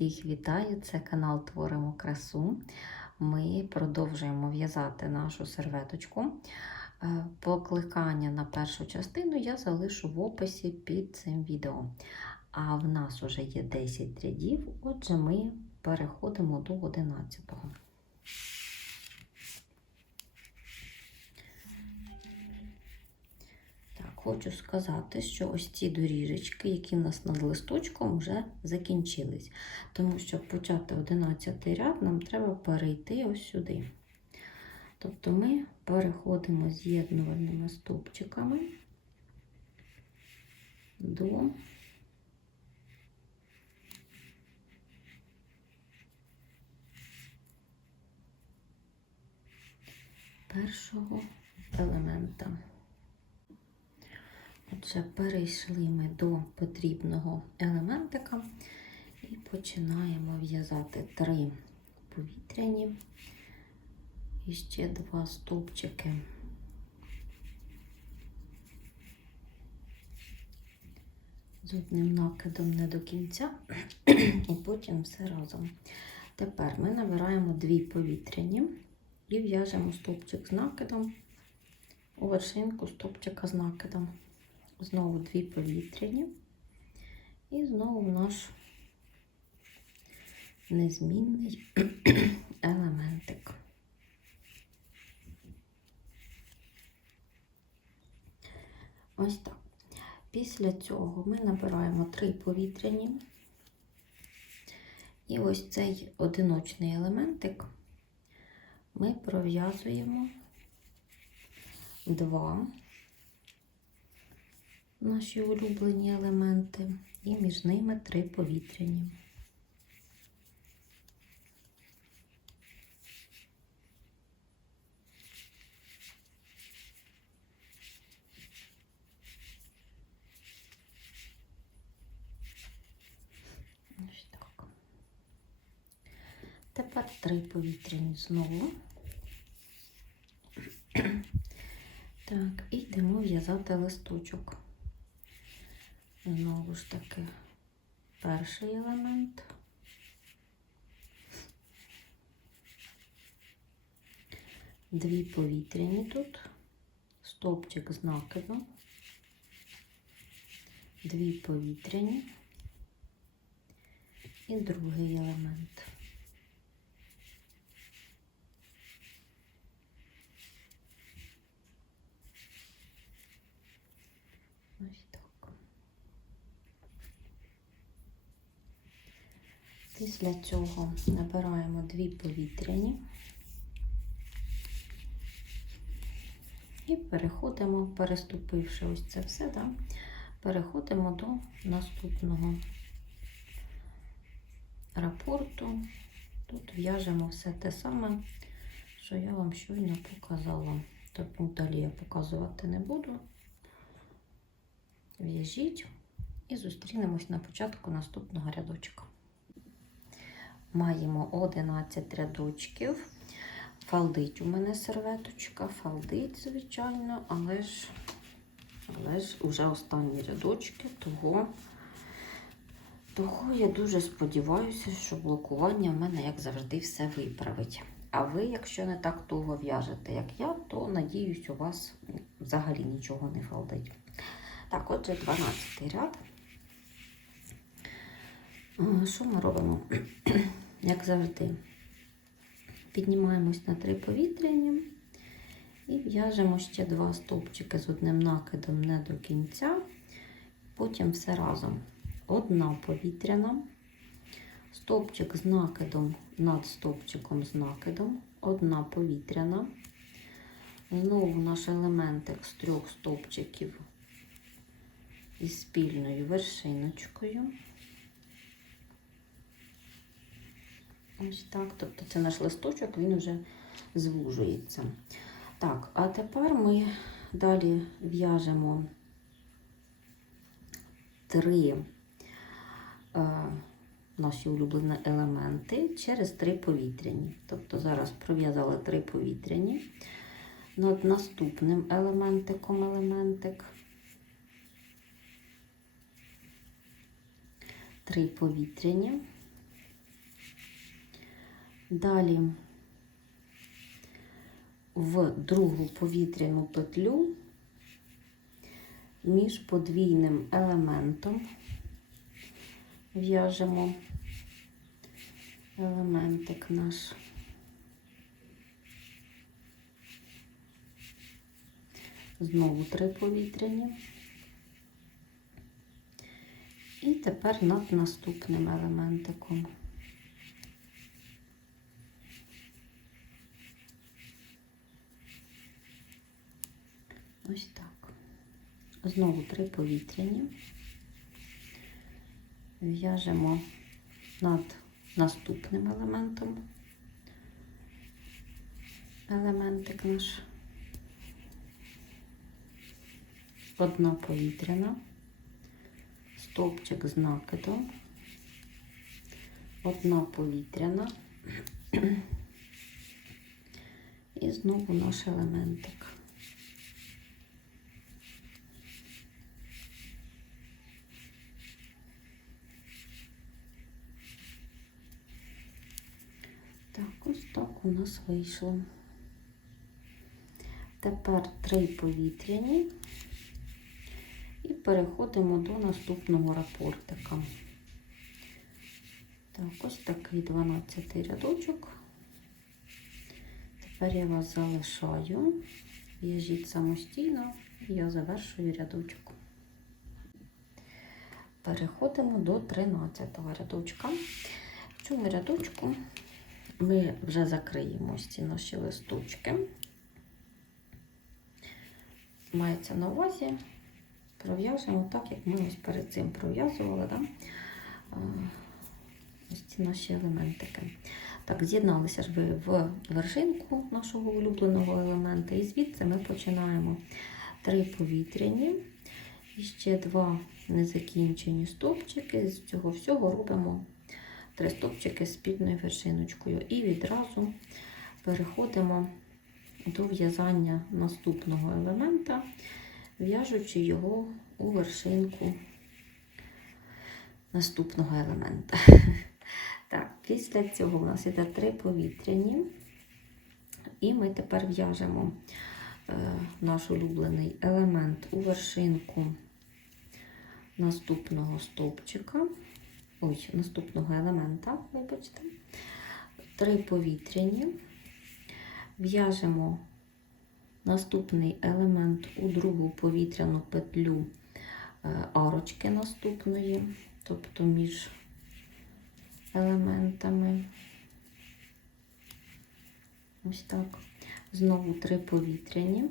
Всіх вітаю! Це канал Творимо красу. Ми продовжуємо в'язати нашу серветочку. Е, Покликання на першу частину я залишу в описі під цим відео. А в нас вже є 10 рядів, отже, ми переходимо до 11-го. Так, хочу сказати, що ось ці доріжечки, які в нас над листочком, вже закінчились. Тому щоб почати 11 ряд, нам треба перейти ось сюди. Тобто ми переходимо з'єднувальними стовпчиками до першого елемента. Отже, перейшли ми до потрібного елементика і починаємо в'язати три повітряні і ще два стовпчики. З одним накидом не до кінця, і потім все разом. Тепер ми набираємо дві повітряні і в'яжемо стовпчик з накидом у вершинку стовпчика з накидом. Знову дві повітряні. І знову наш незмінний елементик. Ось так. Після цього ми набираємо три повітряні. І ось цей одиночний елементик ми пров'язуємо два наші улюблені елементи, і між ними три повітряні. Тепер три повітряні знову. Так, і йдемо в'язати листочок. Знову ж таки, перший елемент. Дві повітряні тут, стовпчик з накидом, дві повітряні і другий елемент. Ось так. Після цього набираємо дві повітряні і переходимо, переступивши ось це все, да, переходимо до наступного рапорту. Тут в'яжемо все те саме, що я вам щойно показала. Тому далі я показувати не буду. В'яжіть і зустрінемось на початку наступного рядочка. Маємо 11 рядочків. Фалдить у мене серветочка, фалдить, звичайно, але ж але ж вже останні рядочки, того, того я дуже сподіваюся, що блокування в мене, як завжди, все виправить. А ви, якщо не так туго в'яжете, як я, то надіюсь, у вас взагалі нічого не фалдить. Так, отже, 12 ряд. Що ми робимо? Як завжди, піднімаємось на три повітряні і в'яжемо ще два стовпчики з одним накидом не до кінця, потім все разом. Одна повітряна, стовпчик з накидом над стовпчиком з накидом, одна повітряна. Знову наш елементик з трьох стовпчиків із спільною вершиночкою. Ось так. Тобто це наш листочок, він вже звужується. Так, а тепер ми далі в'яжемо три е, наші улюблені елементи через три повітряні. Тобто зараз пров'язали три повітряні. Над наступним елементиком елементик. Три повітряні. Далі в другу повітряну петлю між подвійним елементом в'яжемо елементик наш. Знову три повітряні. І тепер над наступним елементиком. Ось так. Знову три повітряні. В'яжемо над наступним елементом. Елементик наш. Одна повітряна, стовпчик з накидом, одна повітряна і знову наш елементик. Так, ось нас вийшло. Тепер три повітряні і переходимо до наступного рапортика. Так, ось такий 12 рядочок. Тепер я вас залишаю, в'яжіть самостійно, і я завершую рядочок. Переходимо до 13 рядочка. В цьому рядочку ми вже закриємо ось ці наші листочки. Мається на увазі, пров'яжемо так, як ми ось перед цим пров'язували да? Ось ці наші елементики. Так, з'єдналися ж ви в вершинку нашого улюбленого елемента, і звідси ми починаємо три повітряні і ще два незакінчені стовпчики. З цього всього робимо три стовпчики спільною вершиночкою. І відразу переходимо до в'язання наступного елемента, в'яжучи його у вершинку наступного елемента. Так, після цього у нас іде три повітряні, і ми тепер в'яжемо е, наш улюблений елемент у вершинку наступного стовпчика, ой, наступного елемента, вибачте, три повітряні. В'яжемо наступний елемент у другу повітряну петлю е, арочки наступної, тобто між елементами. Ось так. Знову три повітряні.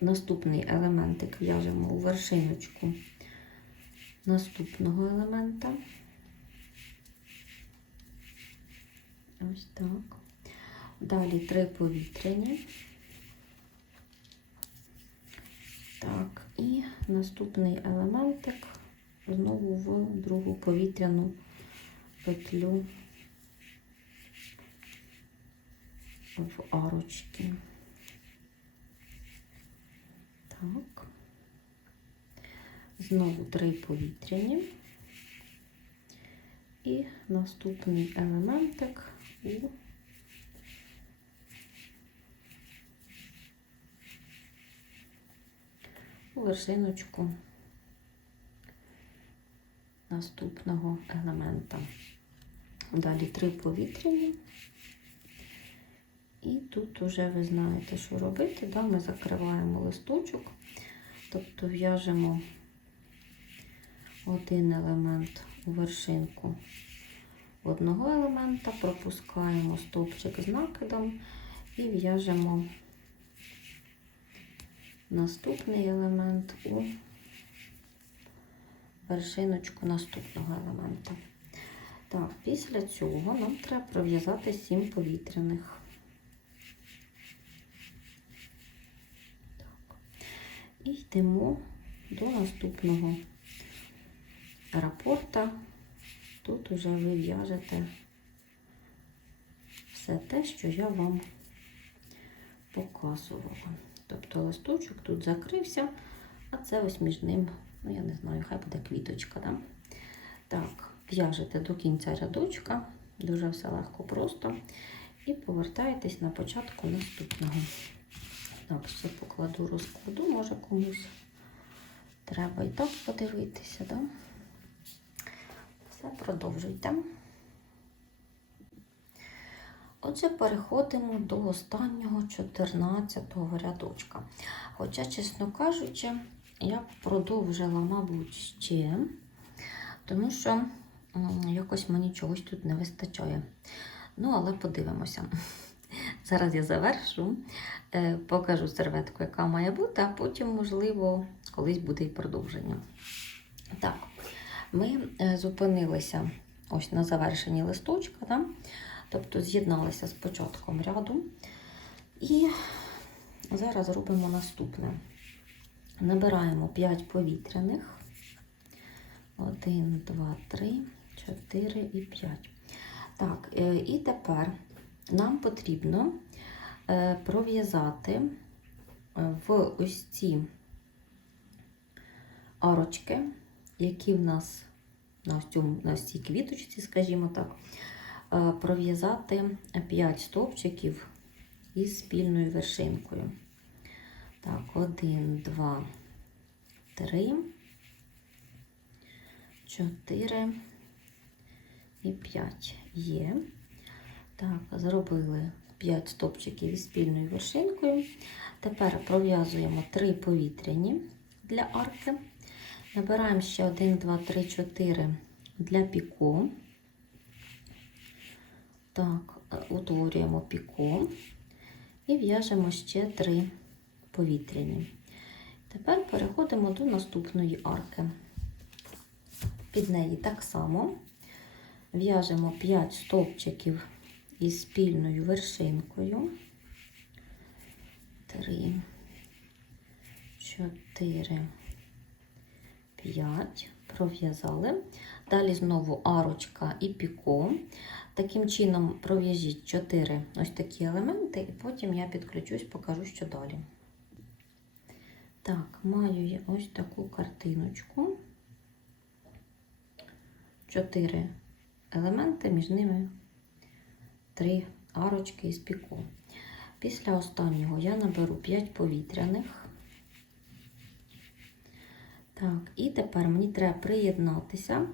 Наступний елементик в'яжемо у вершиночку наступного елемента. Ось так. Далі три повітряні. Так, і наступний елементик знову в другу повітряну петлю в арочки. Так. Знову три повітряні. І наступний елементик у вершиночку наступного елемента. Далі три повітряні. І тут вже ви знаєте, що робити. Да? Ми закриваємо листочок, тобто в'яжемо один елемент у вершинку одного елемента, пропускаємо стовпчик з накидом і в'яжемо наступний елемент у вершиночку наступного елемента. Так, після цього нам треба пров'язати 7 повітряних. Так. І йдемо до наступного рапорта. Тут уже ви в'яжете все те, що я вам показувала. Тобто листочок тут закрився, а це ось між ним, ну я не знаю, хай буде квіточка. Да? Так, в'яжете до кінця рядочка, Дуже все легко просто. І повертаєтесь на початку наступного. Так, ще покладу розкладу, може комусь треба і так подивитися, да? Все, продовжуйте. Отже, переходимо до останнього 14-го рядочка. Хоча, чесно кажучи, я б продовжила, мабуть, ще, тому що якось мені чогось тут не вистачає. Ну, але подивимося. Зараз я завершу, е, покажу серветку, яка має бути, а потім, можливо, колись буде і продовження. Так, ми е, зупинилися ось на завершенні листочка, да? тобто з'єдналися з початком ряду. І зараз робимо наступне. Набираємо 5 повітряних. 1, 2, 3, 4 і 5. Так, е, і тепер нам потрібно е, пров'язати в ось ці арочки, які в нас на ось, цьому, на цій квіточці, скажімо так, е, пров'язати 5 стовпчиків із спільною вершинкою. Так, 1, 2, 3, 4 і 5 є. Так, зробили 5 стопчиків із спільною вершинкою. Тепер пров'язуємо 3 повітряні для арки. Набираємо ще 1, 2, 3, 4 для піко. Так, утворюємо піко і в'яжемо ще 3 повітряні. Тепер переходимо до наступної арки. Під неї так само в'яжемо 5 стовпчиків із спільною вершинкою. 3, 4, 5, пров'язали. Далі знову арочка і піко. Таким чином пров'яжіть 4 ось такі елементи, і потім я підключусь, покажу, що далі. Так, маю я ось таку картиночку. 4 елементи, між ними 3 арочки із піко. Після останнього я наберу 5 повітряних. Так, і тепер мені треба приєднатися.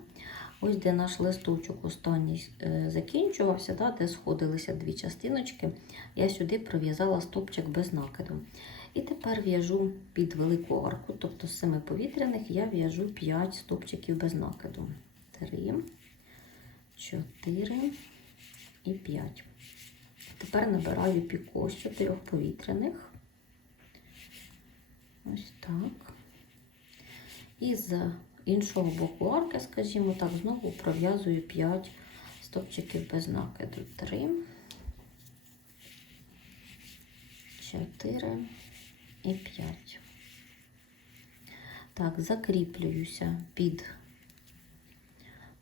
Ось де наш листочок останній е, закінчувався, да, де сходилися дві частиночки, я сюди пров'язала стопчик без накиду. І тепер в'яжу під велику арку, тобто з 7 повітряних я в'яжу 5 стопчиків без накиду. 3, 4 і 5. Тепер набираю піко з 4 повітряних. Ось так. І з іншого боку арки, скажімо так, знову пров'язую 5 стопчиків без накиду. 3, 4 і 5. Так, закріплююся під,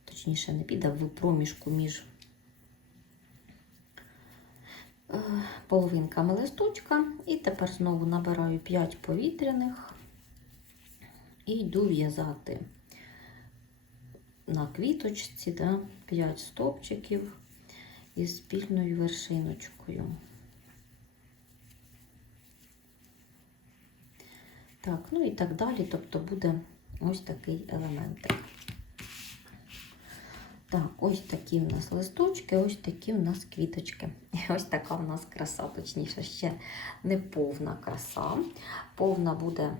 точніше, не під, а в проміжку між е, половинками листочка. І тепер знову набираю 5 повітряних і йду в'язати на квіточці да, 5 стовпчиків із спільною вершиночкою. Так, ну і так далі, тобто буде ось такий елементик. Так, ось такі в нас листочки, ось такі в нас квіточки. І ось така в нас краса, точніше, ще не повна краса. Повна буде,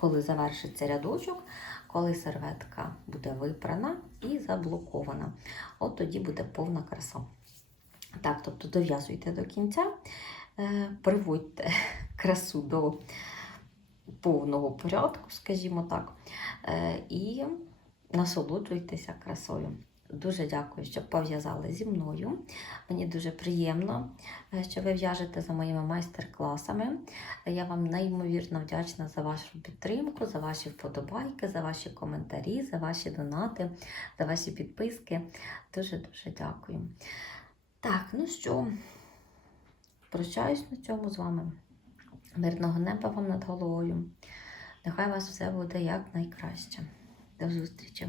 коли завершиться рядочок, коли серветка буде випрана і заблокована. От тоді буде повна краса. Так, тобто дов'язуйте до кінця, е, приводьте красу до повного порядку, скажімо так, е, і насолоджуйтеся красою. Дуже дякую, що пов'язали зі мною. Мені дуже приємно, е, що ви в'яжете за моїми майстер-класами. Я вам неймовірно вдячна за вашу підтримку, за ваші вподобайки, за ваші коментарі, за ваші донати, за ваші підписки. Дуже-дуже дякую. Так, ну що, прощаюсь на цьому з вами. Мирного неба вам над головою. Нехай у вас все буде як найкраще. До зустрічі!